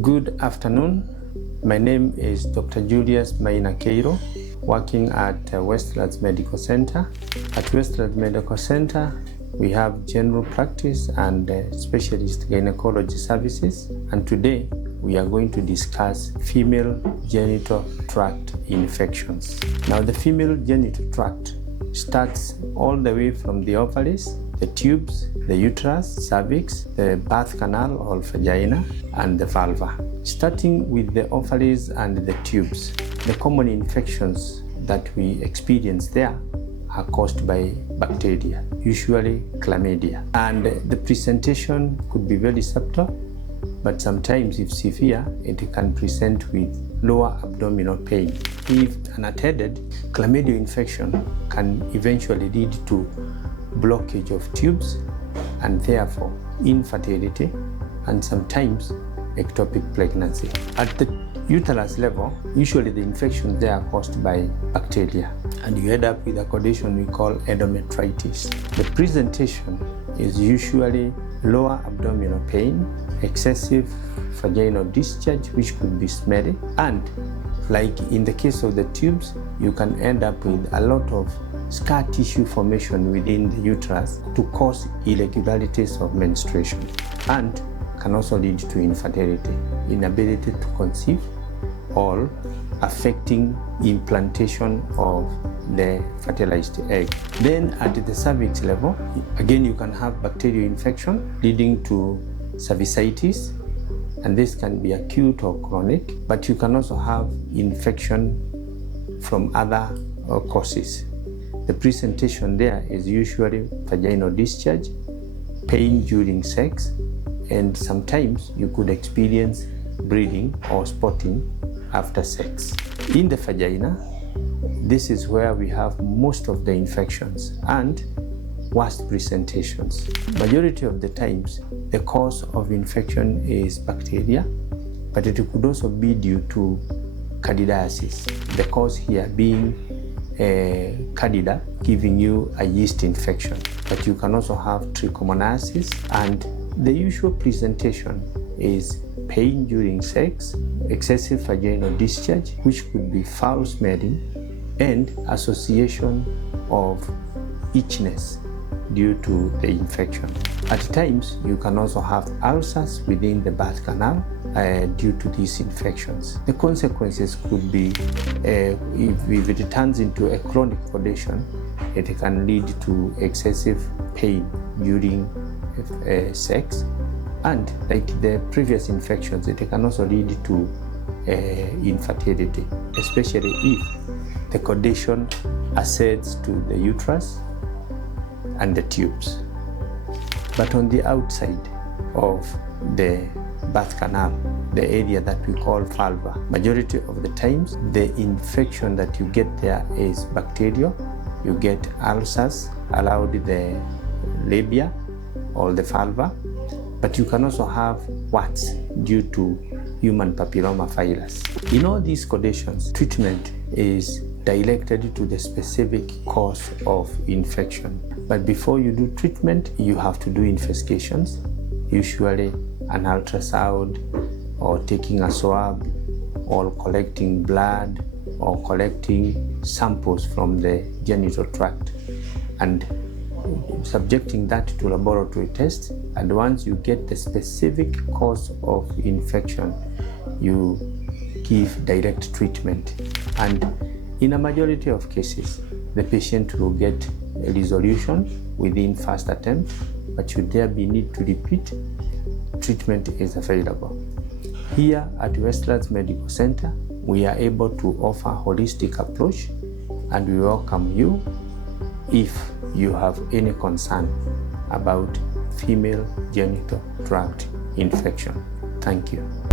Good afternoon. My name is Dr. Julius Maina Kiiru, working at Westlands Medical Centre. At Westlands Medical Centre, we have general practice and specialist gynecology services. And today, we are going to discuss female genital tract infections. Now, the female genital tract starts all the way from the ovaries, the tubes, the uterus, cervix, the birth canal or vagina, and the vulva. Starting with the ovaries and the tubes, the common infections that we experience there are caused by bacteria, usually chlamydia. And the presentation could be very subtle, but sometimes if severe, it can present with lower abdominal pain. If unattended, chlamydia infection can eventually lead to blockage of tubes and therefore infertility and sometimes ectopic pregnancy. At the uterus level, usually the infections there are caused by bacteria and you end up with a condition we call endometritis. The presentation is usually lower abdominal pain, excessive vaginal discharge which could be smelly, and like in the case of the tubes, you can end up with a lot of scar tissue formation within the uterus to cause irregularities of menstruation and can also lead to infertility, inability to conceive, or affecting implantation of the fertilized egg. Then at the cervix level, again you can have bacterial infection leading to cervicitis, and this can be acute or chronic, but you can also have infection from other causes. The presentation there is usually vaginal discharge, pain during sex, and sometimes you could experience bleeding or spotting after sex. In the vagina, this is where we have most of the infections and worst presentations. Majority of the times, the cause of infection is bacteria, but it could also be due to candidiasis. The cause here being candida giving you a yeast infection, but you can also have trichomoniasis, and the usual presentation is pain during sex, excessive vaginal discharge, which could be foul smelling, and association of itchiness due to the infection. At times, you can also have ulcers within the birth canal due to these infections. The consequences could be, if it turns into a chronic condition, it can lead to excessive pain during sex, and like the previous infections, it can also lead to infertility, especially if the condition accedes to the uterus and the tubes. But on the outside of the birth canal, the area that we call vulva, majority of the times, the infection that you get there is bacterial. You get ulcers around the labia or the vulva, but you can also have warts due to human papilloma virus. In all these conditions, treatment is directed to the specific cause of infection. But before you do treatment, you have to do investigations, usually an ultrasound or taking a swab or collecting blood or collecting samples from the genital tract and subjecting that to laboratory tests. And once you get the specific cause of infection, you give direct treatment. And in a majority of cases, the patient will get a resolution within first attempt, but should there be need to repeat, treatment is available. Here at Westlands Medical Centre, we are able to offer a holistic approach, and we welcome you if you have any concern about female genital tract infection. Thank you.